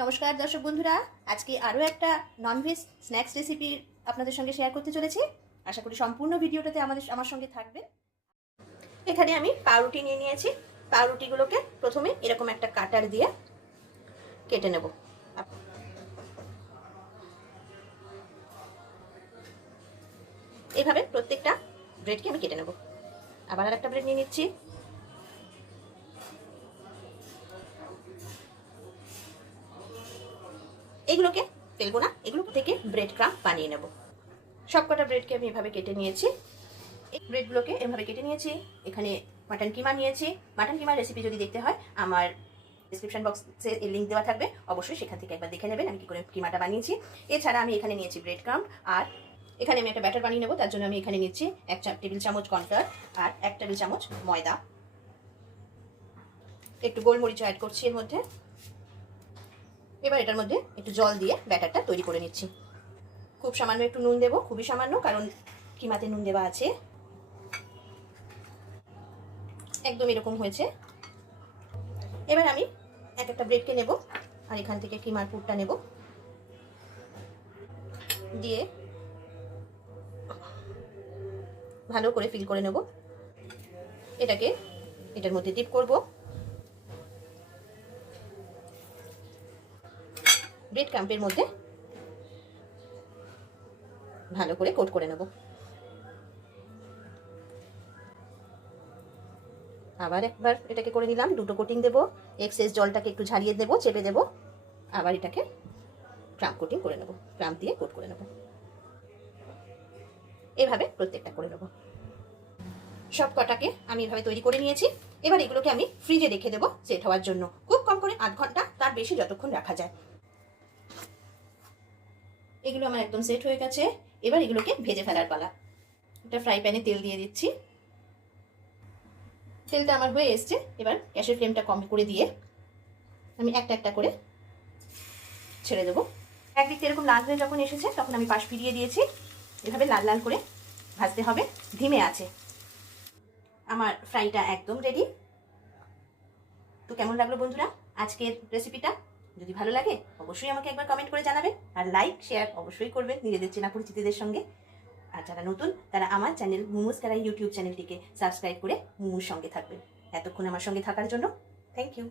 নমস্কার দর্শক বন্ধুরা, আজকে আরও একটা ননভেজ স্ন্যাক্স রেসিপি আপনাদের সঙ্গে শেয়ার করতে চলেছি। আশা করি সম্পূর্ণ ভিডিওটাতে আমার সঙ্গে থাকবে। এখানে আমি পাউরুটি নিয়ে নিয়েছি। পাউরুটিগুলোকে প্রথমে এরকম একটা কাটার দিয়ে কেটে নেব। এইভাবে প্রত্যেকটা ব্রেডকে আমি কেটে নেব। আবার আর একটা ব্রেড নিয়ে নিচ্ছি। এগুলোকে ফেলবো না, এগুলো থেকে ব্রেড ক্রাম্ব বানিয়ে নেব। সবকটা ব্রেডকে আমি এভাবে কেটে নিয়েছি। এই ব্রেডগুলোকে এভাবে কেটে নিয়েছি। এখানে মাটন কিমা নিয়েছি। মাটন কিমার রেসিপি যদি দেখতে হয় আমার ডিসক্রিপশন বক্সে এর লিঙ্ক দেওয়া থাকবে, অবশ্যই সেখান থেকে একবার দেখে নেবেন আমি কী করে কিমাটা বানিয়েছি। এছাড়া আমি এখানে নিয়েছি ব্রেড ক্রাম্ব, আর এখানে আমি একটা ব্যাটার বানিয়ে নেবো। তার জন্য আমি এখানে নিচ্ছি 1 টেবিল চামচ কর্নফ্লাওয়ার আর 1 টেবিল চামচ ময়দা। একটু গোলমরিচ অ্যাড করছি এর মধ্যে। এবার এটার মধ্যে একটু জল দিয়ে ব্যাটারটা তৈরি করে নিচ্ছি। খুব সামান্য একটু নুন দেবো, খুবই সামান্য, কারণ কিমাতে নুন দেওয়া আছে। একদম এরকম হয়েছে। এবার আমি একটা ব্রেডকে নেব আর এখান থেকে কিমার পুরটা নেব, দিয়ে ভালো করে ফিল করে নেব। এটাকে এটার মধ্যে ডিপ করব। ব্রেড ক্রাম্বের মধ্যে ভালো করে কোট করে নেব। আবার একবার এটাকে করে নিলাম, দুটো কোটিং দেব। এক্সেস জলটাকে একটু ঝারিয়ে দেব, চেপে দেব। আবার এটাকে ক্রাম্ব কোটিং করে নেব, ক্রাম্ব দিয়ে কোট করে নেব। এভাবে প্রত্যেকটা করে নেব। সব কটাকে আমি এভাবে তৈরি করে নিয়েছি। এবার এগুলোকে আমি ফ্রিজে রেখে দেবো সেট হওয়ার জন্য। খুব কম করে 8 ঘন্টা, তার বেশি যতক্ষণ রাখা যায়। এগুলো আমার একদম সেট হয়ে গেছে। এবার এগুলোকে ভেজে ফেলার পালা। একটা ফ্রাই প্যানে তেল দিয়ে দিচ্ছি। তেলটা আমার হয়ে এসছে। এবার গ্যাসের ফ্লেমটা কম করে দিয়ে আমি একটা একটা করে ছেড়ে দেবো। একদিক এরকম লাল হয়ে যখন এসেছে তখন আমি পাশ ফিরিয়ে দিয়েছি। এভাবে লাল লাল করে ভাজতে হবে ধিমে আছে। আমার ফ্রাইটা একদম রেডি। তো কেমন লাগলো বন্ধুরা আজকের রেসিপিটা? যদি ভালো লাগে অবশ্যই আমাকে একবার কমেন্ট করে জানাবেন, আর লাইক শেয়ার অবশ্যই করবেন নিজেদের চেনা পরিচিতদের সঙ্গে। আর যারা নতুন তারা আমার চ্যানেল মুমুস কারাই ইউটিউব চ্যানেলটিকে সাবস্ক্রাইব করে মুমুর সঙ্গে থাকবেন। এতক্ষণ আমার সঙ্গে থাকার জন্য থ্যাংক ইউ।